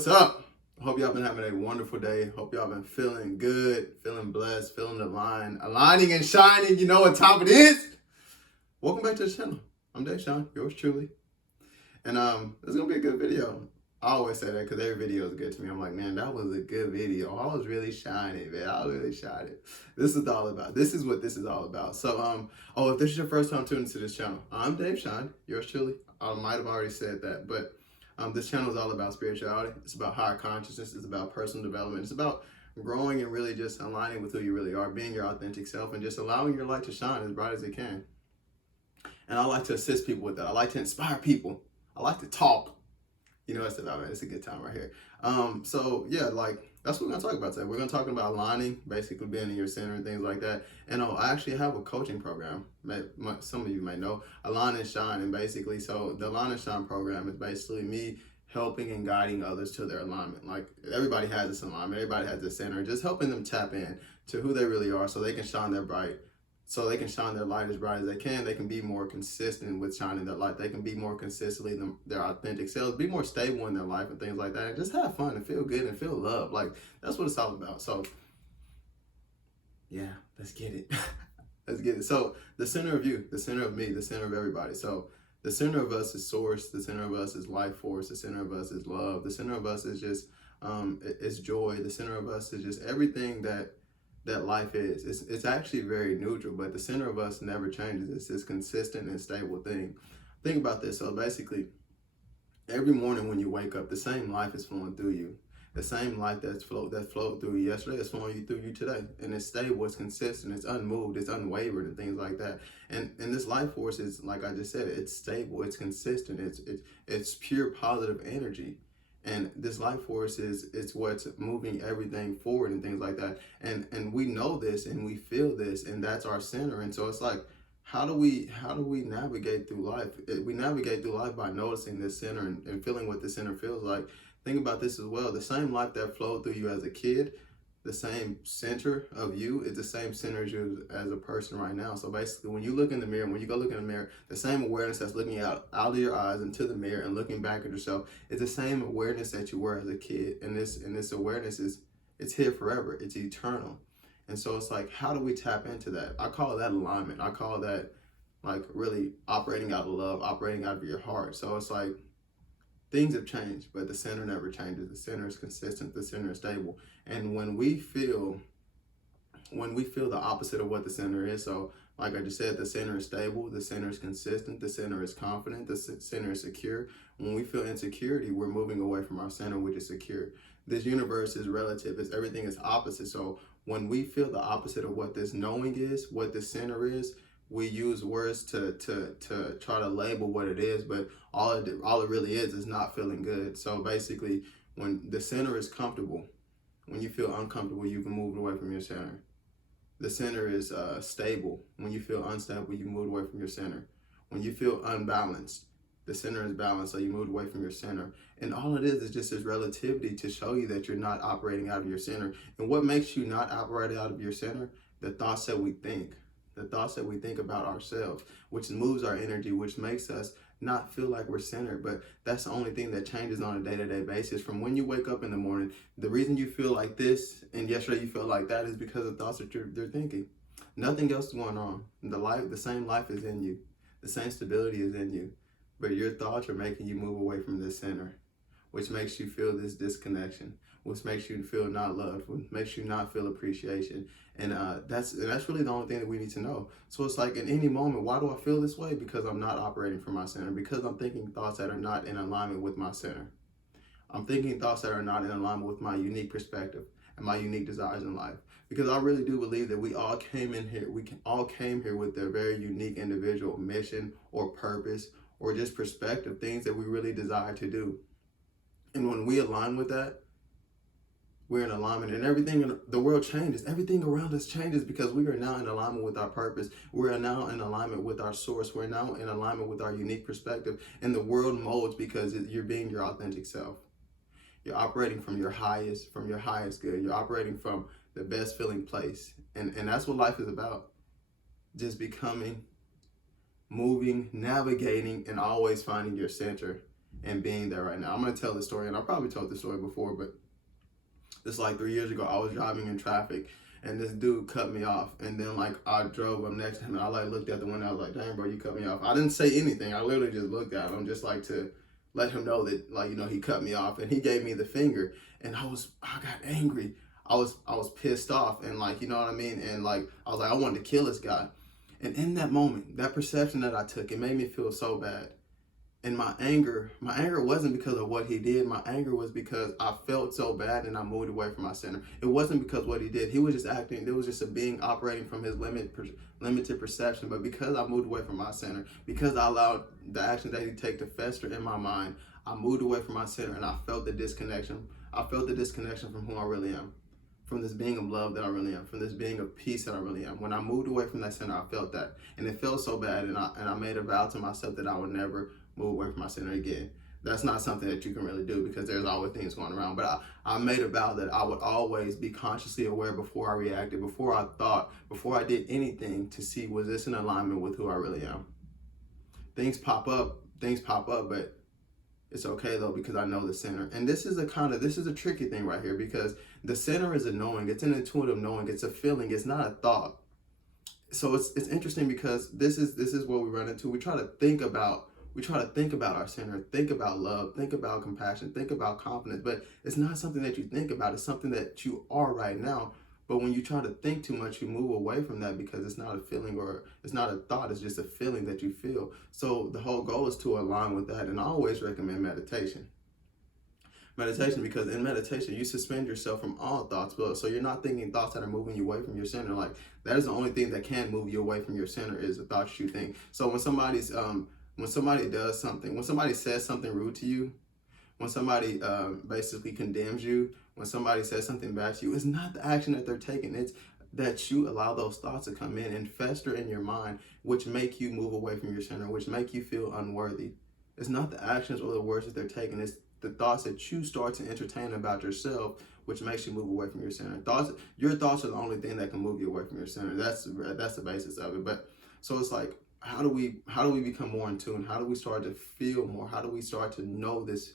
What's up? Hope y'all been having a wonderful day. Hope y'all been feeling good, feeling blessed, feeling aligned, aligning and shining. You know what time it is. Welcome back to the channel. I'm Dave Sean, yours truly. And it's gonna be a good video. I always say that because every video is good to me. I'm like, man, that was a good video. I was really shining, man. I was really shining. This is all about. This is what this is all about. So, if this is your first time tuning to this channel, I'm Dave Sean, yours truly. I might have already said that, but this channel is all about spirituality. It's about higher consciousness. It's about personal development. It's about growing and really just aligning with who you really are, being your authentic self, and just allowing your light to shine as bright as it can. And I like to assist people with that. I like to inspire people. I like to talk. You know, it's a good time right here. So yeah, that's what we're gonna talk about today. We're gonna talk about aligning, basically being in your center and things like that. And I actually have a coaching program. Some of you may know, Align and Shine. And basically, so the Align and Shine program is basically me helping and guiding others to their alignment. Like, everybody has this alignment, everybody has this center, just helping them tap in to who they really are, so they can shine their light as bright as they can. They can be more consistent with shining their light. They can be more consistently their authentic selves, be more stable in their life and things like that, and just have fun and feel good and feel love. Like, that's what it's all about. So yeah, let's get it. Let's get it. So the center of you, the center of me, the center of everybody. So the center of us is source. The center of us is life force. The center of us is love. The center of us is just it's joy. The center of us is just everything that life is. It's actually very neutral, but the center of us never changes. It's this consistent and stable thing. Think about this. So basically, every morning when you wake up, the same life is flowing through you. The same life that flowed through you yesterday is flowing through you today. And it's stable, it's consistent, it's unmoved, it's unwavered, and things like that. And this life force is, like I just said, it's stable, it's consistent, it's pure positive energy. And this life force it's what's moving everything forward and things like that. And we know this and we feel this, and that's our center. And so it's like, how do we navigate through life? We navigate through life by noticing this center and feeling what the center feels like. Think about this as well. The same life that flowed through you as a kid, the same center of you is the same center as you as a person right now. So basically, when you look in the mirror, when you go look in the mirror, the same awareness that's looking out of your eyes into the mirror and looking back at yourself is the same awareness that you were as a kid. And this awareness it's here forever. It's eternal. And so it's like, how do we tap into that? I call that alignment. I call that like really operating out of love, operating out of your heart. So it's like, things have changed, but the center never changes. The center is consistent. The center is stable. And when we feel the opposite of what the center is, so like I just said, the center is stable, the center is consistent, the center is confident, the center is secure. When we feel insecurity, we're moving away from our center, which is secure. This universe is relative. Everything is opposite. So when we feel the opposite of what this knowing is, what the center is, we use words to try to label what it is, but all it really is not feeling good. So basically, when the center is comfortable, when you feel uncomfortable, you can move away from your center. The center is stable. When you feel unstable, you move away from your center. When you feel unbalanced, the center is balanced, so you move away from your center. And all it is just this relativity to show you that you're not operating out of your center. And what makes you not operate out of your center? The thoughts that we think. The thoughts that we think about ourselves, which moves our energy, which makes us not feel like we're centered. But that's the only thing that changes on a day-to-day basis. From when you wake up in the morning, the reason you feel like this and yesterday you felt like that is because of thoughts that they're thinking. Nothing else is going on. The same life is in you. The same stability is in you. But your thoughts are making you move away from this center, which makes you feel this disconnection, which makes you feel not loved, which makes you not feel appreciation. And that's really the only thing that we need to know. So it's like, in any moment, why do I feel this way? Because I'm not operating from my center, because I'm thinking thoughts that are not in alignment with my center. I'm thinking thoughts that are not in alignment with my unique perspective and my unique desires in life. Because I really do believe that we all came here with a very unique individual mission or purpose or just perspective, things that we really desire to do. And when we align with that, we're in alignment, and everything in the world changes. Everything around us changes because we are now in alignment with our purpose. We are now in alignment with our source. We're now in alignment with our unique perspective, and the world molds because you're being your authentic self. You're operating from your highest good. You're operating from the best feeling place, and that's what life is about. Just becoming, moving, navigating, and always finding your center. and being there right now. I'm going to tell the story, and I probably told this story before, but it's like 3 years ago. I was driving in traffic, and this dude cut me off. And then like I drove up next to him, and I like looked at the window. I was like, "Dang, bro, you cut me off." I didn't say anything. I literally just looked at him, just like to let him know that, like, he cut me off, and he gave me the finger, and I got angry. I was pissed off, and like, you know what I mean? And like, I was like, I wanted to kill this guy. And in that moment, that perception that I took, it made me feel so bad. And my anger wasn't because of what he did. My anger was because I felt so bad, and I moved away from my center. It wasn't because what he did. He was just acting. It was just a being operating from his limited perception. But because I moved away from my center, because I allowed the action that he take to fester in my mind, I moved away from my center, and I felt the disconnection. I felt the disconnection from who I really am, from this being of love that I really am, from this being of peace that I really am. When I moved away from that center, I felt that, and it felt so bad. And I made a vow to myself that I would never move away from my center again. That's not something that you can really do, because there's always things going around. But I made a vow that I would always be consciously aware before I reacted, before I thought, before I did anything, to see, was this in alignment with who I really am? Things pop up, but it's okay though, because I know the center. And this is a tricky thing right here, because the center is a knowing. It's an intuitive knowing. It's a feeling. It's not a thought. So it's interesting, because this is what we run into. We try to think about our center, think about love, think about compassion, think about confidence, but it's not something that you think about. It's something that you are right now. But when you try to think too much, you move away from that, because it's not a feeling, or it's not a thought. It's just a feeling that you feel. So the whole goal is to align with that. And I always recommend meditation. Because in meditation, you suspend yourself from all thoughts. So you're not thinking thoughts that are moving you away from your center. Like, that is the only thing that can move you away from your center, is the thoughts you think. So when somebody does something, when somebody says something rude to you, when somebody basically condemns you, when somebody says something bad to you, it's not the action that they're taking. It's that you allow those thoughts to come in and fester in your mind, which make you move away from your center, which make you feel unworthy. It's not the actions or the words that they're taking. It's the thoughts that you start to entertain about yourself, which makes you move away from your center. Your thoughts are the only thing that can move you away from your center. That's the basis of it. But so it's like, how do we become more in tune? How do we start to feel more? How do we start to know this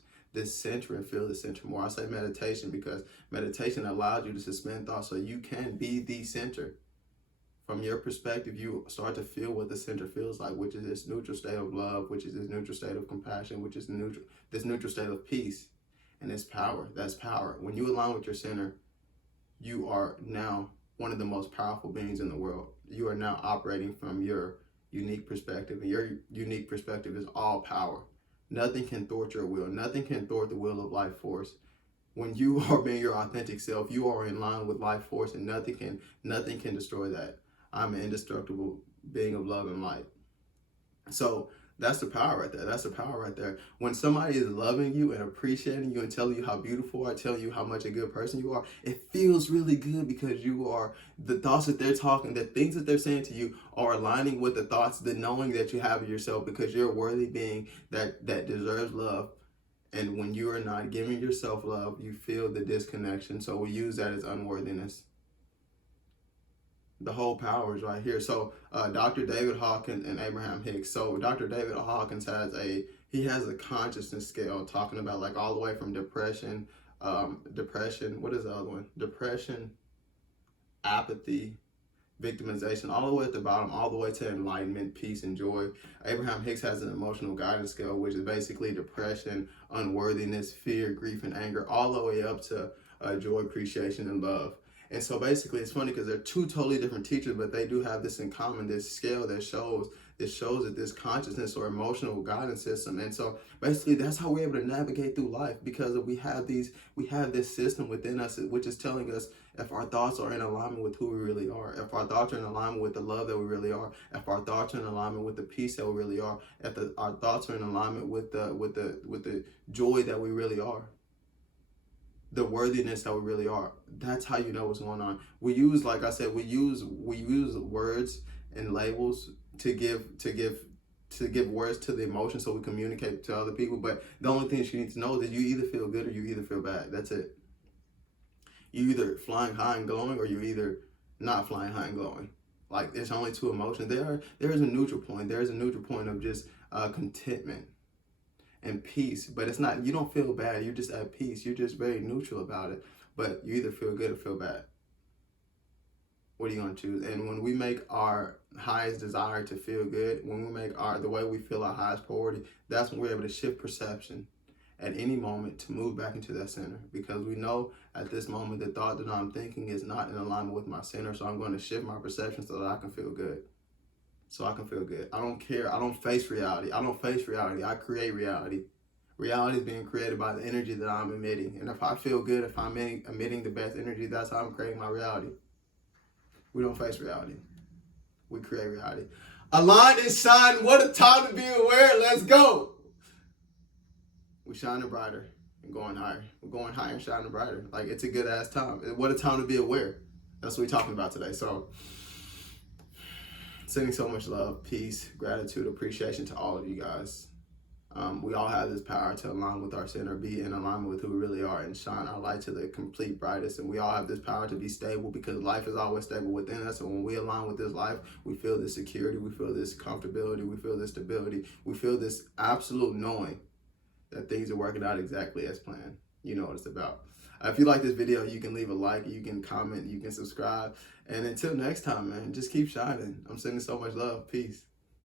center and feel the center more? I say meditation, because meditation allows you to suspend thoughts, so you can be the center. From your perspective, you start to feel what the center feels like, which is this neutral state of love, which is this neutral state of compassion, which is this neutral state of peace. And it's power. That's power. When you align with your center, you are now one of the most powerful beings in the world. You are now operating from your unique perspective, and your unique perspective is all power. Nothing can thwart your will. Nothing can thwart the will of life force. When you are being your authentic self, you are in line with life force, and nothing can destroy that. I'm an indestructible being of love and light. So that's the power right there. That's the power right there. When somebody is loving you and appreciating you and telling you how beautiful you are, telling you how much a good person you are, it feels really good, because the thoughts that they're talking, the things that they're saying to you are aligning with the thoughts, the knowing that you have of yourself, because you're a worthy being that deserves love. And when you are not giving yourself love, you feel the disconnection. So we use that as unworthiness. The whole power is right here. So Dr. David Hawkins and Abraham Hicks. So Dr. David Hawkins has a consciousness scale, talking about like all the way from depression, what is the other one? Depression, apathy, victimization, all the way at the bottom, all the way to enlightenment, peace, and joy. Abraham Hicks has an emotional guidance scale, which is basically depression, unworthiness, fear, grief, and anger, all the way up to joy, appreciation, and love. And so basically, it's funny, because they're two totally different teachers, but they do have this in common, this scale that shows that this consciousness or emotional guidance system. And so basically, that's how we're able to navigate through life, because we have this system within us, which is telling us if our thoughts are in alignment with who we really are, if our thoughts are in alignment with the love that we really are, if our thoughts are in alignment with the peace that we really are, if our thoughts are in alignment with the joy that we really are, the worthiness that we really are. That's how you know what's going on. We use, like I said, we use words and labels to give words to the emotion, so we communicate to other people. But the only thing you need to know is that you either feel good or you either feel bad. That's it. You either flying high and glowing, or you either not flying high and glowing. Like, there's only two emotions. There is a neutral point. There is a neutral point of just contentment. and peace. But it's not, you don't feel bad. You're just at peace. You're just very neutral about it. But you either feel good or feel bad. What are you going to choose? And when we make our highest desire to feel good, when we make the way we feel our highest priority, that's when we're able to shift perception at any moment to move back into that center. Because we know at this moment the thought that I'm thinking is not in alignment with my center. So I'm going to shift my perception so that I can feel good. So I can feel good. I don't care. I don't face reality. I don't face reality. I create reality. Reality is being created by the energy that I'm emitting. And if I feel good, if I'm emitting the best energy, that's how I'm creating my reality. We don't face reality. We create reality. Align and shine. What a time to be aware. Let's go. We're shining brighter and going higher. We're going higher and shining brighter. Like, it's a good ass time. What a time to be aware. That's what we're talking about today. So, sending so much love, peace, gratitude, appreciation to all of you guys. We all have this power to align with our center, be in alignment with who we really are, and shine our light to the complete brightest. And we all have this power to be stable, because life is always stable within us. And when we align with this life, we feel this security, we feel this comfortability, we feel this stability, we feel this absolute knowing that things are working out exactly as planned. You know what it's about. If you like this video, you can leave a like, you can comment, you can subscribe. And until next time, man, just keep shining. I'm sending so much love. Peace.